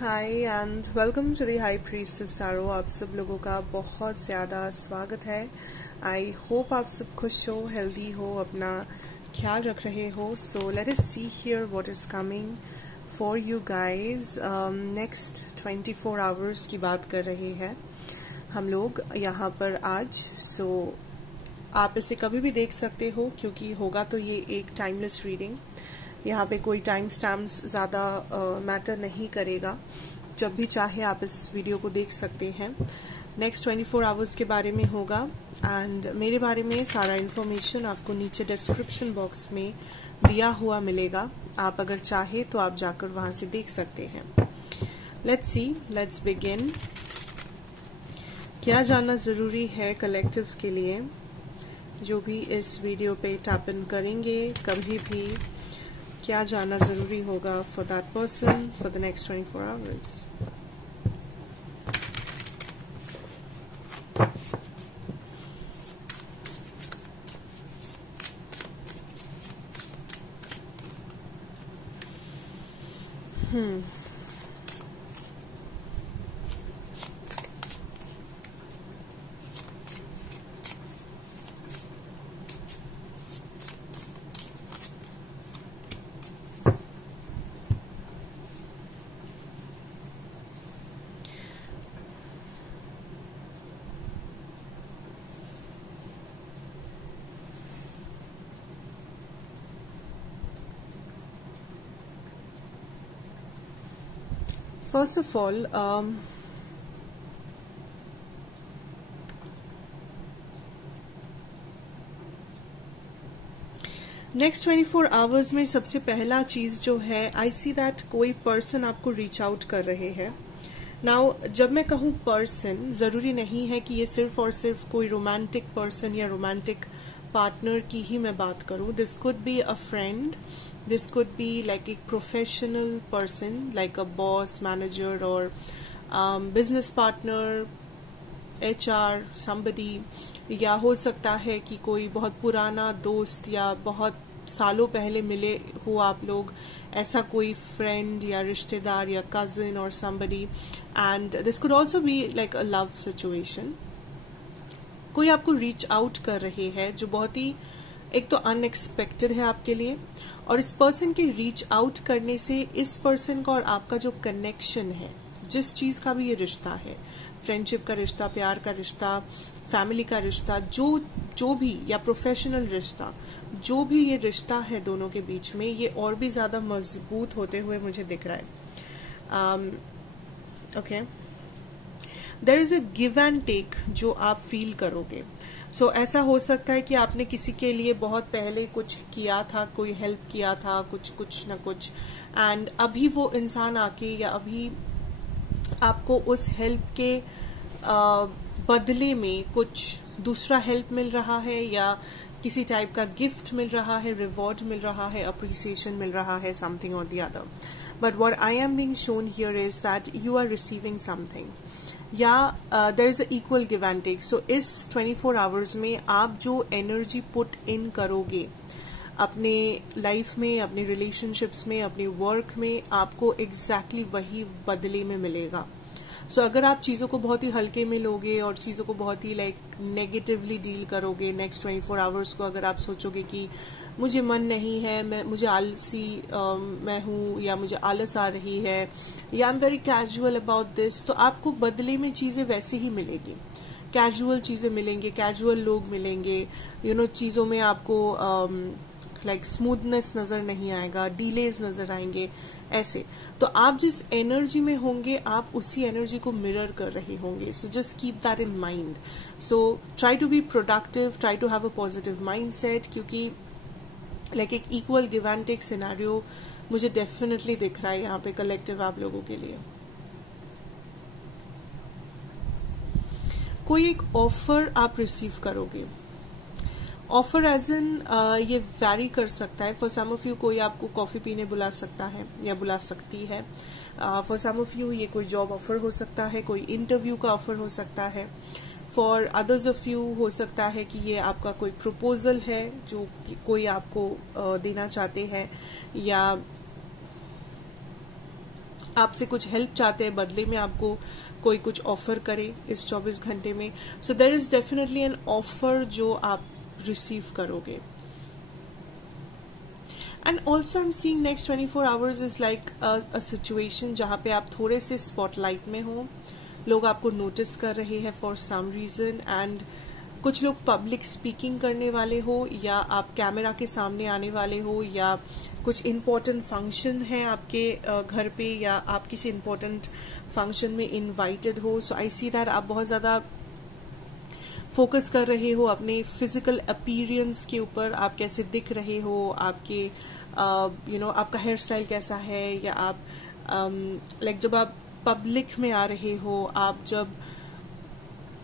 Hi and welcome to the high priestess tarot. आप सब लोगों का बहुत ज़्यादा स्वागत है। आई होप आप सब खुश हो, हेल्दी हो, अपना ख्याल रख रहे हो। So let us see here what is coming for you guys. Next 24 hours की बात कर रहे हैं हम लोग यहाँ पर आज। सो आप इसे कभी भी देख सकते हो क्योंकि होगा तो ये एक टाइमलेस रीडिंग। यहाँ पे कोई टाइम स्टैम्प्स ज़्यादा मैटर नहीं करेगा। जब भी चाहे आप इस वीडियो को देख सकते हैं। नेक्स्ट 24 आवर्स के बारे में होगा एंड मेरे बारे में सारा इन्फॉर्मेशन आपको नीचे डिस्क्रिप्शन बॉक्स में दिया हुआ मिलेगा। आप अगर चाहे तो आप जाकर वहाँ से देख सकते हैं। Let's see, let's begin. क्या जानना ज़रूरी है कलेक्टिव के लिए, जो भी इस वीडियो पे टैप इन करेंगे कभी भी, क्या जानना ज़रूरी होगा for that person for the next 24 hours. First of all, next 24 hours में सबसे पहला चीज़ जो है, आई सी दैट कोई पर्सन आपको रीच आउट कर रहे हैं। नाउ जब मैं कहूँ पर्सन, ज़रूरी नहीं है कि ये सिर्फ और सिर्फ कोई रोमांटिक पर्सन या रोमांटिक पार्टनर की ही मैं बात करूँ। This could be a friend, this could be like a professional person like a boss, manager or business partner, HR, somebody। या हो सकता है कि कोई बहुत पुराना दोस्त या बहुत सालों पहले मिले हो आप लोग, ऐसा कोई फ्रेंड या रिश्तेदार या कजिन और somebody। and this could also be like a love situation। कोई आपको रीच आउट कर रहे हैं जो बहुत ही एक तो अनएक्सपेक्टेड है आपके लिए, और इस पर्सन के रीच आउट करने से इस पर्सन का और आपका जो कनेक्शन है, जिस चीज़ का भी ये रिश्ता है, फ्रेंडशिप का रिश्ता, प्यार का रिश्ता, फैमिली का रिश्ता, जो भी, या प्रोफेशनल रिश्ता, जो भी ये रिश्ता है दोनों के बीच में, ये और भी ज़्यादा मजबूत होते हुए मुझे दिख रहा है। Okay, there is a give and take जो आप फील करोगे। सो ऐसा हो सकता है कि आपने किसी के लिए बहुत पहले कुछ किया था, कोई हेल्प किया था, कुछ ना कुछ, एंड अभी वो इंसान आके या अभी आपको उस हेल्प के बदले में कुछ दूसरा हेल्प मिल रहा है, या किसी टाइप का गिफ्ट मिल रहा है, रिवॉर्ड मिल रहा है, अप्रिसिएशन मिल रहा है, समथिंग और the other. But what I am being shown here is that you are receiving something, या there is a equal give and take. So इस 24 आवर्स में आप जो एनर्जी पुट इन करोगे अपने लाइफ में, अपने रिलेशनशिप्स में, अपने वर्क में, आपको एग्जैक्टली वही बदले में मिलेगा। सो अगर आप चीज़ों को बहुत ही हल्के में लोगे और चीज़ों को बहुत ही नेगेटिवली डील करोगे नेक्स्ट 24 आवर्स को, अगर आप सोचोगे कि मुझे मन नहीं है, मुझे आलसी मैं हूँ, या मुझे आलस आ रही है, या I am very casual about this, तो आपको बदले में चीज़ें वैसे ही मिलेगी। कैजुअल चीज़ें मिलेंगे, कैजुअल लोग मिलेंगे, चीज़ों में आपको स्मूथनेस नज़र नहीं आएगा, डिलेज नज़र आएंगे ऐसे। तो आप जिस एनर्जी में होंगे, आप उसी एनर्जी को मिरर कर रहे होंगे। So just keep that in mind. So try to be productive, try to have a positive mind set, क्योंकि एक equal give and take scenario मुझे डेफिनेटली दिख रहा है यहाँ पे कलेक्टिव आप लोगों के लिए। कोई एक ऑफर आप रिसीव करोगे। ऑफर एज इन ये वैरी कर सकता है। फॉर सम ऑफ यू कोई आपको कॉफ़ी पीने बुला सकता है या बुला सकती है। फॉर सम ऑफ यू ये कोई जॉब ऑफर हो सकता है, कोई इंटरव्यू का ऑफर हो सकता है। फॉर अदर्स ऑफ यू हो सकता है कि ये आपका कोई प्रपोजल है जो कोई आपको देना चाहते हैं, या आपसे कुछ हेल्प चाहते हैं, बदले में आपको कोई कुछ ऑफर करे इस 24 घंटे में. So there is definitely an offer जो आप रिसीव करोगे. And also I am seeing next 24 hours is like a situation जहाँ पे आप थोड़े से स्पॉटलाइट में हो, लोग आपको नोटिस कर रहे हैं फॉर सम रीजन, एंड कुछ लोग पब्लिक स्पीकिंग करने वाले हो, या आप कैमरा के सामने आने वाले हो, या कुछ इम्पोर्टेंट फंक्शन है आपके घर पे, या आप किसी इम्पोर्टेंट फंक्शन में इनवाइटेड हो. सो आई सी दैट आप बहुत ज़्यादा फोकस कर रहे हो अपने फिजिकल अपीयरेंस के ऊपर, आप कैसे दिख रहे हो, आपके आपका हेयर स्टाइल कैसा है, या आप लाइक जब आप पब्लिक में आ रहे हो, आप जब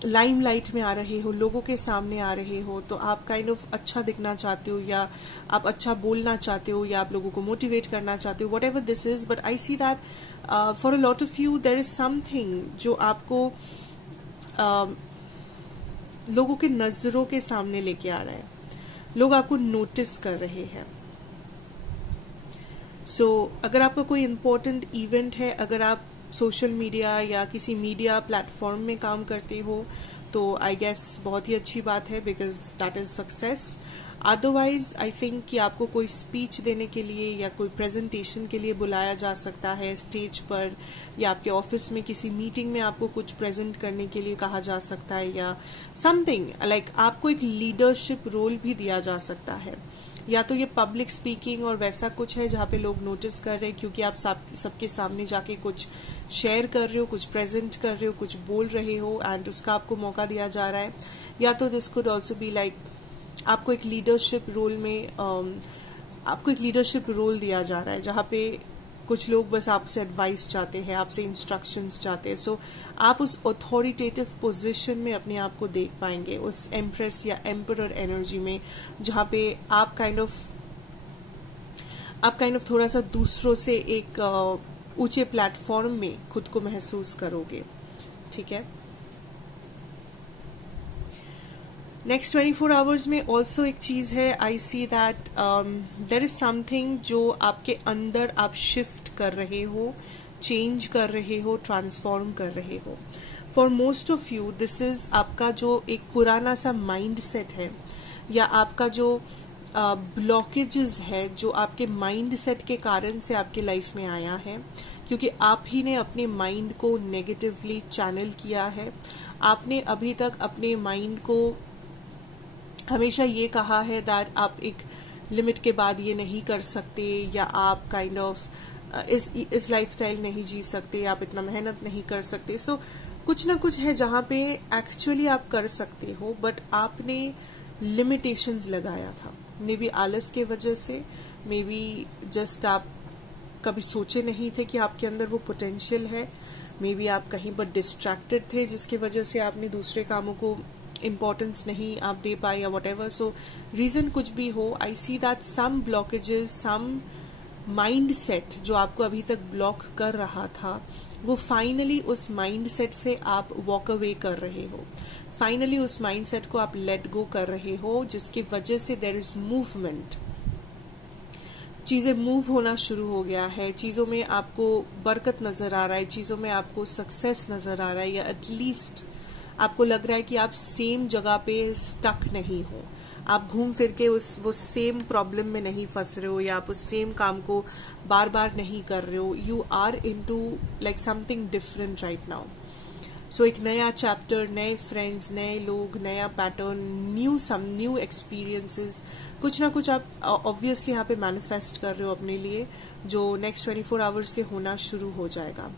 लाइमलाइट में आ रहे हो, लोगों के सामने आ रहे हो, तो आप काइंड ऑफ अच्छा दिखना चाहते हो, या आप अच्छा बोलना चाहते हो, या आप लोगों को मोटिवेट करना चाहते हो, whatever this is. But I see that for a lot of you there is something जो आपको लोगों के नजरों के सामने लेके आ रहा है, लोग आपको नोटिस कर रहे हैं. सो अगर आपका कोई इम्पोर्टेंट इवेंट है, अगर आप सोशल मीडिया या किसी मीडिया प्लेटफॉर्म में काम करते हो, तो आई गेस बहुत ही अच्छी बात है, because that is success. Otherwise I think कि आपको कोई स्पीच देने के लिए या कोई प्रेजेंटेशन के लिए बुलाया जा सकता है स्टेज पर, या आपके ऑफिस में किसी मीटिंग में आपको कुछ प्रेजेंट करने के लिए कहा जा सकता है, या समथिंग लाइक आपको एक लीडरशिप रोल भी दिया जा सकता है. या तो ये पब्लिक स्पीकिंग और वैसा कुछ है जहाँ पे लोग नोटिस कर रहे हैं क्योंकि आप सबके सामने जाके कुछ शेयर कर रहे हो, कुछ प्रेजेंट कर रहे हो, कुछ बोल रहे हो, एंड उसका आपको मौका दिया जा रहा है. या तो this could also be like आपको एक लीडरशिप रोल में आपको एक लीडरशिप रोल दिया जा रहा है जहाँ पे कुछ लोग बस आपसे एडवाइस चाहते हैं, आपसे इंस्ट्रक्शंस चाहते हैं. सो आप उस अथॉरिटेटिव पोजीशन में अपने आप को देख पाएंगे, उस एम्प्रेस या एम्परर एनर्जी में, जहाँ पे आप काइंड ऑफ थोड़ा सा दूसरों से एक ऊंचे प्लेटफॉर्म में खुद को महसूस करोगे. ठीक है. नेक्स्ट 24 आवर्स में ऑल्सो एक चीज है, I see that there is something जो आपके अंदर आप शिफ्ट कर रहे हो, चेंज कर रहे हो, ट्रांसफॉर्म कर रहे हो. For most of you this is आपका जो एक पुराना सा माइंड सेट है, या आपका जो ब्लॉकेजेस है जो आपके माइंड सेट के कारण से आपके लाइफ में आया है, क्योंकि आप ही ने अपने माइंड को नेगेटिवली चैनल किया है. आपने अभी तक अपने माइंड को हमेशा ये कहा है दैट आप एक लिमिट के बाद ये नहीं कर सकते, या आप काइंड ऑफ इस लाइफस्टाइल नहीं जी सकते, आप इतना मेहनत नहीं कर सकते. सो कुछ ना कुछ है जहाँ पे एक्चुअली आप कर सकते हो, बट आपने लिमिटेशंस लगाया था. मे बी आलस के वजह से, मे बी जस्ट आप कभी सोचे नहीं थे कि आपके अंदर वो पोटेंशियल है, मे बी आप कहीं पर डिस्ट्रैक्टेड थे जिसकी वजह से आपने दूसरे कामों को इम्पोर्टेंस नहीं आप दे पाए, या वट एवर. सो रीजन कुछ भी हो, I see that some blockages, some mindset जो आपको अभी तक ब्लॉक कर रहा था, वो फाइनली उस माइंड सेट से आप वॉक अवे कर रहे हो, फाइनली उस माइंड सेट को आप लेट गो कर रहे हो, जिसकी वजह से देयर इज मूवमेंट. चीजें मूव होना शुरू हो गया है, चीजों में आपको बरकत नजर आ रहा है, चीजों में आपको सक्सेस नजर आ रहा है, या एटलीस्ट आपको लग रहा है कि आप सेम जगह पे स्टक नहीं हो, आप घूम फिर के वो सेम प्रॉब्लम में नहीं फंस रहे हो, या आप उस सेम काम को बार बार नहीं कर रहे हो. You are into like something different right now. So एक नया चैप्टर, नए फ्रेंड्स, नए लोग, नया पैटर्न, न्यू एक्सपीरियंसेस, कुछ ना कुछ आप ऑब्वियसली यहाँ पे मैनिफेस्ट कर रहे हो अपने लिए, जो नेक्स्ट 24 आवर्स से होना शुरू हो जाएगा.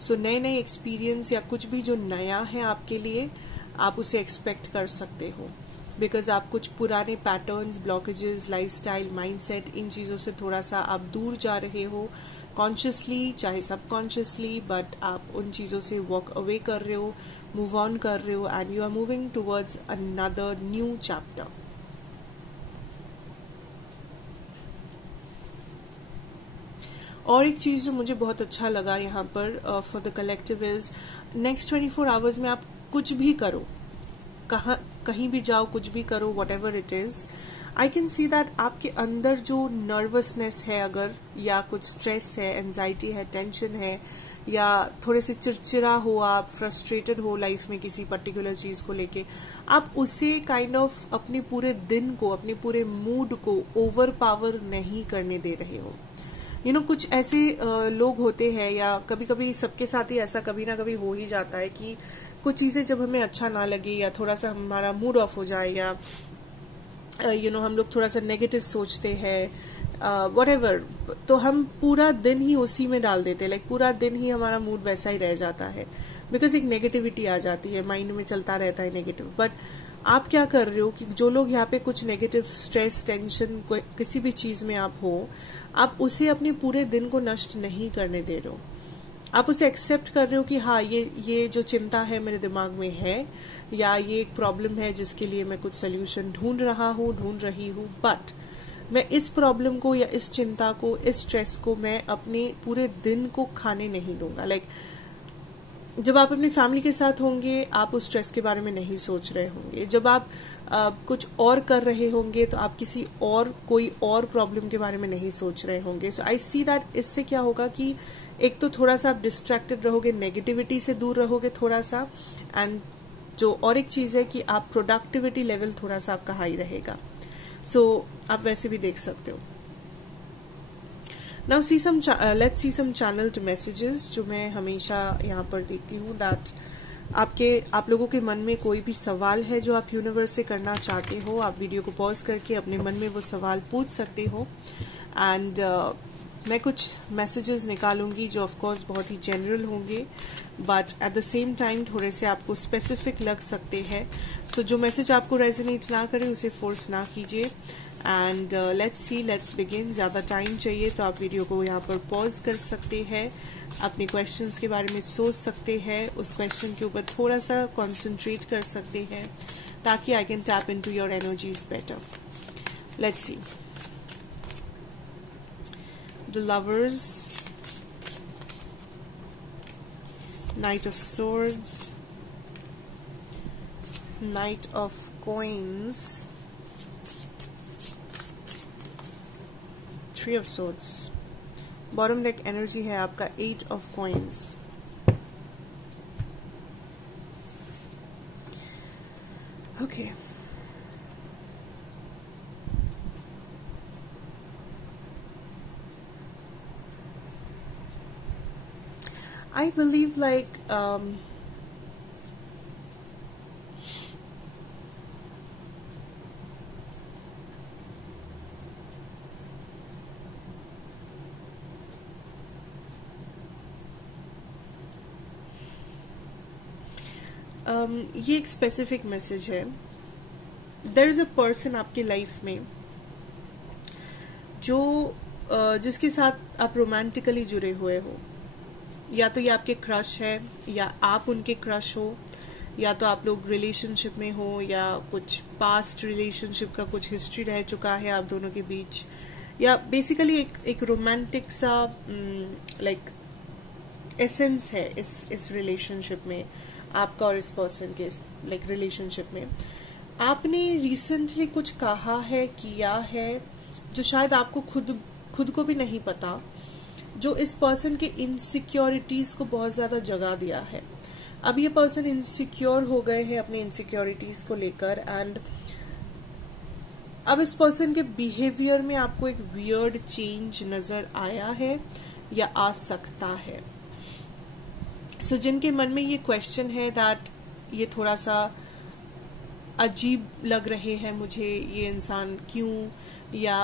सो नए एक्सपीरियंस या कुछ भी जो नया है आपके लिए, आप उसे एक्सपेक्ट कर सकते हो, बिकॉज आप कुछ पुराने पैटर्न्स, ब्लॉकेजेस, लाइफस्टाइल, माइंडसेट, इन चीज़ों से थोड़ा सा आप दूर जा रहे हो, कॉन्शियसली चाहे सबकॉन्शियसली, बट आप उन चीज़ों से वॉक अवे कर रहे हो, मूव ऑन कर रहे हो, and you are moving towards another new chapter. और एक चीज़ जो मुझे बहुत अच्छा लगा यहाँ पर for the collective is, next 24 hours में आप कुछ भी करो, कहीं भी जाओ, कुछ भी करो, what ever it is, I can see that आपके अंदर जो नर्वसनेस है अगर, या कुछ स्ट्रेस है, एंजाइटी है, टेंशन है, या थोड़े से चिड़चिड़ा हो, आप फ्रस्ट्रेटेड हो लाइफ में किसी पर्टिकुलर चीज को लेके, आप उसे काइंड ऑफ अपने पूरे दिन को, अपने पूरे मूड को ओवर पावर नहीं करने दे रहे हो। कुछ ऐसे लोग होते हैं, या कभी कभी सबके साथ ही ऐसा कभी ना कभी हो ही जाता है कि कुछ चीजें जब हमें अच्छा ना लगे, या थोड़ा सा हमारा मूड ऑफ हो जाए, या हम लोग थोड़ा सा नेगेटिव सोचते हैं, व्हाटएवर, तो हम पूरा दिन ही उसी में डाल देते हैं। लाइक पूरा दिन ही हमारा मूड वैसा ही रह जाता है, बिकॉज एक नेगेटिविटी आ जाती है, माइंड में चलता रहता है नेगेटिव। बट आप क्या कर रहे हो कि जो लोग यहाँ पे कुछ नेगेटिव स्ट्रेस, टेंशन, किसी भी चीज में आप हो, आप उसे अपने पूरे दिन को नष्ट नहीं करने दे रहे हो। आप उसे एक्सेप्ट कर रहे हो कि हाँ, ये जो चिंता है मेरे दिमाग में है, या ये एक प्रॉब्लम है जिसके लिए मैं कुछ सोल्यूशन ढूंढ रही हूँ, बट मैं इस प्रॉब्लम को या इस चिंता को, इस स्ट्रेस को मैं अपने पूरे दिन को खाने नहीं दूंगा। लाइक जब आप अपनी फैमिली के साथ होंगे, आप उस स्ट्रेस के बारे में नहीं सोच रहे होंगे। जब आप कुछ और कर रहे होंगे, तो आप किसी और, कोई और प्रॉब्लम के बारे में नहीं सोच रहे होंगे। सो आई सी दैट इससे क्या होगा कि एक तो थोड़ा सा आप डिस्ट्रैक्टेड रहोगे, नेगेटिविटी से दूर रहोगे थोड़ा सा, एंड जो और एक चीज है कि आप प्रोडक्टिविटी लेवल थोड़ा सा आपका हाई रहेगा। सो आप वैसे भी देख सकते हो। Now let's see some channeled messages जो मैं हमेशा यहाँ पर देखती हूँ, that आप लोगों के मन में कोई भी सवाल है जो आप यूनिवर्स से करना चाहते हो, आप वीडियो को पॉज करके अपने मन में वो सवाल पूछ सकते हो। एंड मैं कुछ मैसेजेस निकालूंगी जो ऑफ कोर्स बहुत ही जनरल होंगे, but at the same time थोड़े से आपको स्पेसिफिक लग सकते हैं। सो जो मैसेज आपको रेजोनेट ना करे उसे फोर्स ना कीजिए। And let's begin. ज़्यादा टाइम चाहिए तो आप वीडियो को यहाँ पर पॉज कर सकते हैं, अपने क्वेश्चंस के बारे में सोच सकते हैं, उस क्वेश्चन के ऊपर थोड़ा सा कॉन्सेंट्रेट कर सकते हैं, ताकि I can tap into your energies better. Let's see. The Lovers, Knight of Swords, Knight of Coins, Three of Swords. Bottom deck energy है आपका 8 of Coins. Okay. I believe like ये एक स्पेसिफिक मैसेज है। There is a person आपकी life में जो जिसके साथ आप रोमांटिकली जुड़े हुए हो, या तो ये आपके क्रश है, या आप उनके क्रश हो, या तो आप लोग रिलेशनशिप में हो, या कुछ पास्ट रिलेशनशिप का कुछ हिस्ट्री रह चुका है आप दोनों के बीच, या बेसिकली एक रोमांटिक सा लाइक एसेंस है इस रिलेशनशिप में, आपका और इस पर्सन के लाइक रिलेशनशिप में। आपने रिसेंटली कुछ कहा है, किया है, जो शायद आपको खुद को भी नहीं पता, जो इस पर्सन के इनसिक्योरिटीज को बहुत ज्यादा जगा दिया है। अब ये पर्सन इनसिक्योर हो गए हैं अपने इनसिक्योरिटीज को लेकर, एंड अब इस पर्सन के बिहेवियर में आपको एक वियर्ड चेंज नजर आया है या आ सकता है। सो जिनके मन में ये क्वेश्चन है दैट ये थोड़ा सा अजीब लग रहे हैं मुझे, ये इंसान क्यों, या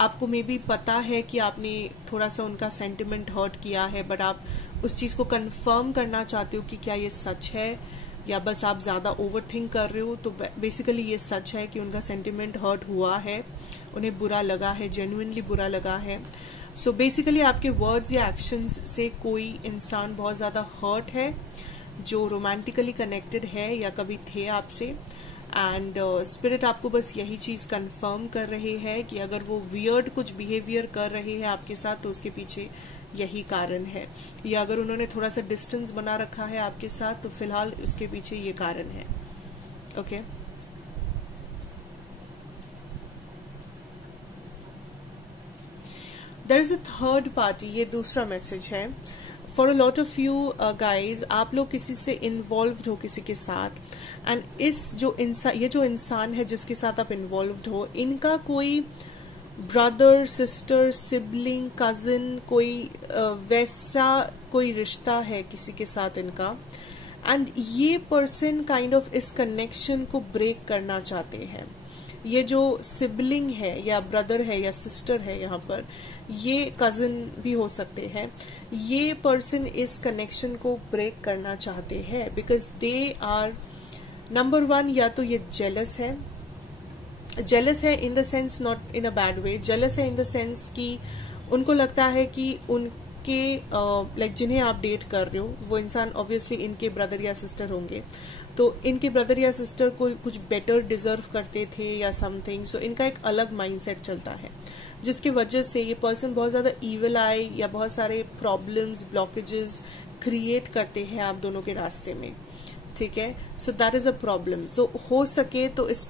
आपको मे बी पता है कि आपने थोड़ा सा उनका सेंटिमेंट हर्ट किया है, बट आप उस चीज़ को कंफर्म करना चाहते हो कि क्या ये सच है, या बस आप ज़्यादा ओवरथिंक कर रहे हो। तो बेसिकली ये सच है कि उनका सेंटिमेंट हर्ट हुआ है, उन्हें बुरा लगा है, जेन्युइनली बुरा लगा है। सो बेसिकली आपके वर्ड्स या एक्शंस से कोई इंसान बहुत ज़्यादा हर्ट है, जो रोमांटिकली कनेक्टेड है या कभी थे आपसे, एंड स्पिरिट आपको बस यही चीज़ कंफर्म कर रहे हैं कि अगर वो वियर्ड कुछ बिहेवियर कर रहे हैं आपके साथ, तो उसके पीछे यही कारण है, या अगर उन्होंने थोड़ा सा डिस्टेंस बना रखा है आपके साथ, तो फिलहाल उसके पीछे ये कारण है। Okay there is a third party, ये दूसरा मैसेज है for a lot of you guys, आप लोग किसी से इन्वॉल्व्ड हो किसी के साथ, एंड ये जो इंसान है जिसके साथ आप इन्वॉल्व्ड हो, इनका कोई ब्रदर, सिस्टर, सिबलिंग, कजिन, कोई वैसा कोई रिश्ता है किसी के साथ इनका, एंड ये पर्सन काइंड ऑफ इस कनेक्शन को ब्रेक करना चाहते हैं। ये जो सिबलिंग है या ब्रदर है या सिस्टर है, यहाँ पर ये कजिन भी हो सकते हैं, ये पर्सन इस कनेक्शन को ब्रेक करना चाहते हैं because they are, number one, या तो ये जेलस है in the sense, not in a bad way, jealous है इन द सेंस कि उनको लगता है कि उनके लाइक जिन्हें आप डेट कर रहे हो वो इंसान ऑब्वियसली इनके ब्रदर या सिस्टर होंगे, तो इनके ब्रदर या सिस्टर को कुछ बेटर डिजर्व करते थे या समथिंग, सो इनका एक अलग माइंडसेट चलता है जिसकी वजह से ये पर्सन बहुत ज़्यादा ईविल आई या बहुत सारे प्रॉब्लम्स, ब्लॉकेजेस क्रिएट करते हैं आप दोनों के रास्ते में, ठीक है। So that is a problem. So हो सके तो इस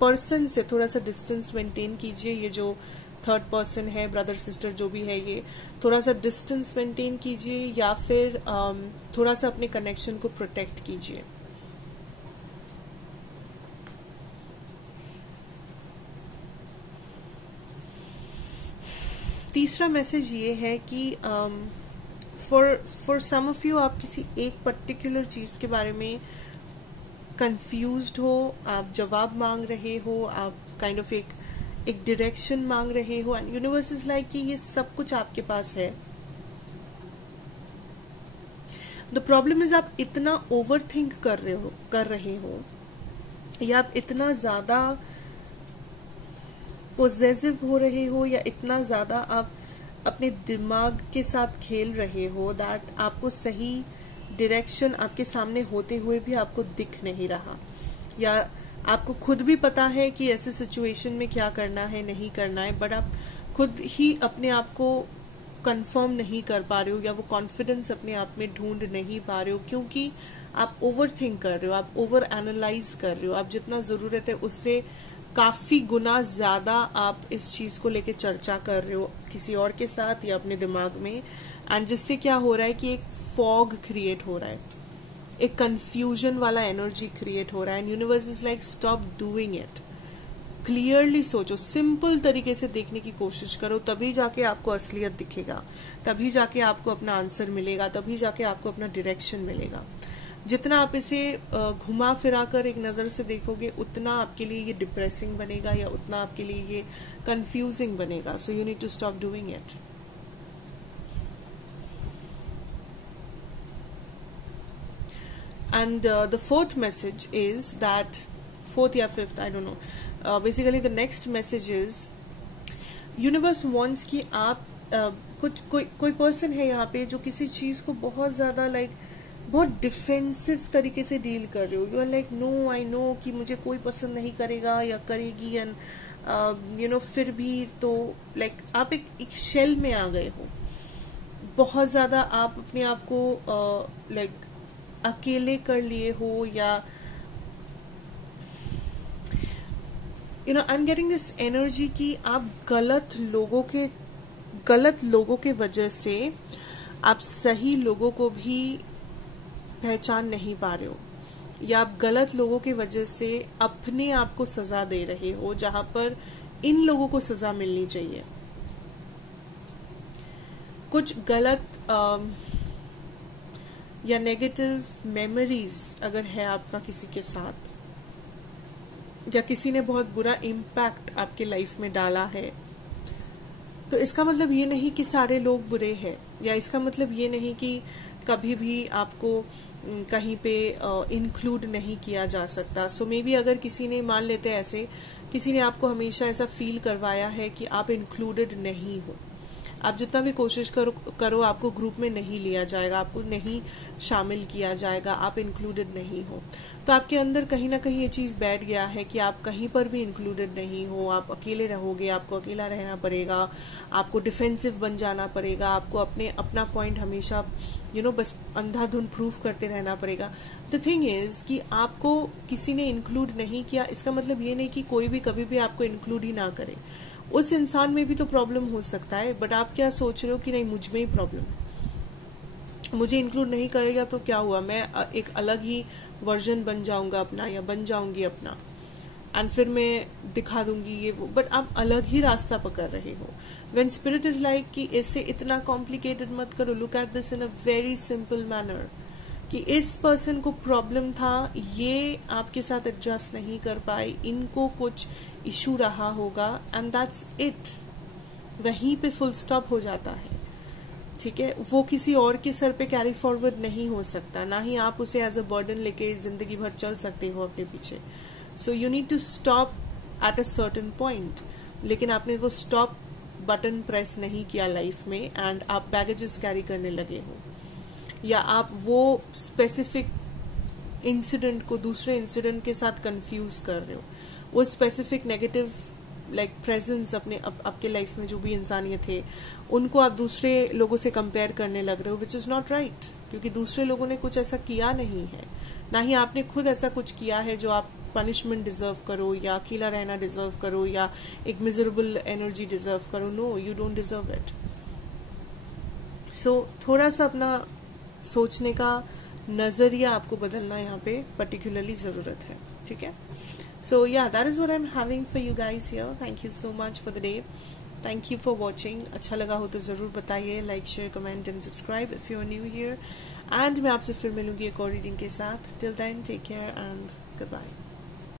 पर्सन से थोड़ा सा डिस्टेंस मेंटेन कीजिए। ये जो थर्ड पर्सन है, ब्रदर सिस्टर जो भी है, ये थोड़ा सा डिस्टेंस मेंटेन कीजिए या फिर थोड़ा सा अपने कनेक्शन को प्रोटेक्ट कीजिए। तीसरा मैसेज ये है कि फॉर सम ऑफ यू, आप किसी एक पर्टिकुलर चीज़ के बारे में कंफ्यूज्ड हो, आप जवाब मांग रहे हो, आप काइंड ऑफ एक डायरेक्शन मांग रहे हो, एंड यूनिवर्स इज लाइक कि ये सब कुछ आपके पास है। द प्रॉब्लम इज आप इतना ओवर थिंक कर रहे हो या आप इतना ज्यादा पोजेसिव हो रहे हो या इतना ज्यादा आप अपने दिमाग के साथ खेल रहे हो दैट आपको सही डायरेक्शन आपके सामने होते हुए भी आपको दिख नहीं रहा, या आपको खुद भी पता है कि ऐसे सिचुएशन में क्या करना है, नहीं करना है, बट आप खुद ही अपने आप को कंफर्म नहीं कर पा रहे हो या वो कॉन्फिडेंस अपने आप में ढूंढ नहीं पा रहे हो क्योंकि आप ओवर थिंक कर रहे हो, आप ओवर एनालाइज कर रहे हो, आप जितना ज़रूरत है उससे काफ़ी गुना ज़्यादा आप इस चीज़ को लेके चर्चा कर रहे हो किसी और के साथ या अपने दिमाग में, एंड जिससे क्या हो रहा है कि एक फॉग क्रिएट हो रहा है, एक कंफ्यूजन वाला एनर्जी क्रिएट हो रहा है, and universe is like stop doing it. Clearly सोचो, सिंपल तरीके से देखने की कोशिश करो, तभी जाके आपको असलियत दिखेगा, तभी जाके आपको अपना आंसर मिलेगा, तभी जाके आपको अपना डायरेक्शन मिलेगा। जितना आप इसे घुमा फिरा कर एक नज़र से देखोगे उतना आपके लिए ये डिप्रेसिंग बनेगा या उतना आपके लिए ये कंफ्यूजिंग बनेगा। So you need to stop doing it. And the fourth message is that, fourth या fifth, I don't know, basically the next message is universe wants कि आप कोई पर्सन है यहाँ पे जो किसी चीज़ को बहुत ज़्यादा बहुत डिफेंसिव तरीके से डील कर रहे हो। You are like no, I know कि मुझे कोई पसंद नहीं करेगा या करेगी, एंड फिर भी तो आप एक शेल में आ गए हो, बहुत ज़्यादा आप अपने आप को अकेले कर लिए हो, या I am getting this energy कि आप गलत लोगों के वजह से आप सही लोगों को भी पहचान नहीं पा रहे हो, या आप गलत लोगों की वजह से अपने आप को सजा दे रहे हो जहां पर इन लोगों को सजा मिलनी चाहिए। कुछ गलत या नेगेटिव मेमोरीज अगर है आपका किसी के साथ, या किसी ने बहुत बुरा इम्पैक्ट आपके लाइफ में डाला है, तो इसका मतलब ये नहीं कि सारे लोग बुरे हैं, या इसका मतलब ये नहीं कि कभी भी आपको कहीं पे इंक्लूड नहीं किया जा सकता। सो मे बी अगर किसी ने, मान लेते हैं ऐसे, किसी ने आपको हमेशा ऐसा फील करवाया है कि आप इंक्लूडेड नहीं हो, आप जितना भी कोशिश करो आपको ग्रुप में नहीं लिया जाएगा, आपको नहीं शामिल किया जाएगा, आप इंक्लूडेड नहीं हो, तो आपके अंदर कहीं ना कहीं ये चीज़ बैठ गया है कि आप कहीं पर भी इंक्लूडेड नहीं हो, आप अकेले रहोगे, आपको अकेला रहना पड़ेगा, आपको डिफेंसिव बन जाना पड़ेगा, आपको अपना पॉइंट हमेशा बस अंधाधुन प्रूव करते रहना पड़ेगा। द थिंग इज़ कि आपको किसी ने इंक्लूड नहीं किया, इसका मतलब ये नहीं कि कोई भी कभी भी आपको इंक्लूड ही ना करे। उस इंसान में भी तो प्रॉब्लम हो सकता है, बट आप क्या सोच रहे हो कि नहीं मुझ में ही प्रॉब्लम है, मुझे इंक्लूड नहीं करेगा तो क्या हुआ, मैं एक अलग ही वर्जन बन जाऊंगा अपना या बन जाऊंगी अपना, एंड फिर मैं दिखा दूंगी ये वो, बट आप अलग ही रास्ता पकड़ रहे हो. व्हेन स्पिरिट इज लाइक कि इसे इतना कॉम्प्लिकेटेड मत करो, look at this in a very simple manner, कि इस पर्सन को प्रॉब्लम था, ये आपके साथ एडजस्ट नहीं कर पाए, इनको कुछ इशू रहा होगा, एंड दैट्स इट. वहीं पे फुल स्टॉप हो जाता है. ठीक है, वो किसी और के सर पे कैरी फॉरवर्ड नहीं हो सकता, ना ही आप उसे एज अ बर्डन लेके जिंदगी भर चल सकते हो अपने पीछे. So you need to stop at a certain point. लेकिन आपने वो स्टॉप बटन प्रेस नहीं किया लाइफ में, एंड आप बैगेजेस कैरी करने लगे हो, या आप वो स्पेसिफिक इंसिडेंट को दूसरे इंसिडेंट के साथ कंफ्यूज कर रहे हो. वो स्पेसिफिक नेगेटिव लाइक प्रेजेंस अपने आपके लाइफ में जो भी इंसान ये थे, उनको आप दूसरे लोगों से कंपेयर करने लग रहे हो, विच इज नॉट राइट. क्योंकि दूसरे लोगों ने कुछ ऐसा किया नहीं है, ना ही आपने खुद ऐसा कुछ किया है जो आप पनिशमेंट डिजर्व करो, या अकेला रहना डिजर्व करो, या एक मिजरेबल एनर्जी डिजर्व करो. No, you don't deserve it. So थोड़ा सा अपना सोचने का नजरिया आपको बदलना यहाँ पे पर्टिकुलरली जरूरत है. ठीक है. So yeah, that is what I'm having for you guys here. Thank you so much for the day. Thank you for watching. अच्छा लगा हो तो ज़रूर बताइए, like share comment and subscribe if you are new here. एंड मैं आपसे फिर मिलूंगी एक और रीडिंग के साथ. Till then take care and good bye.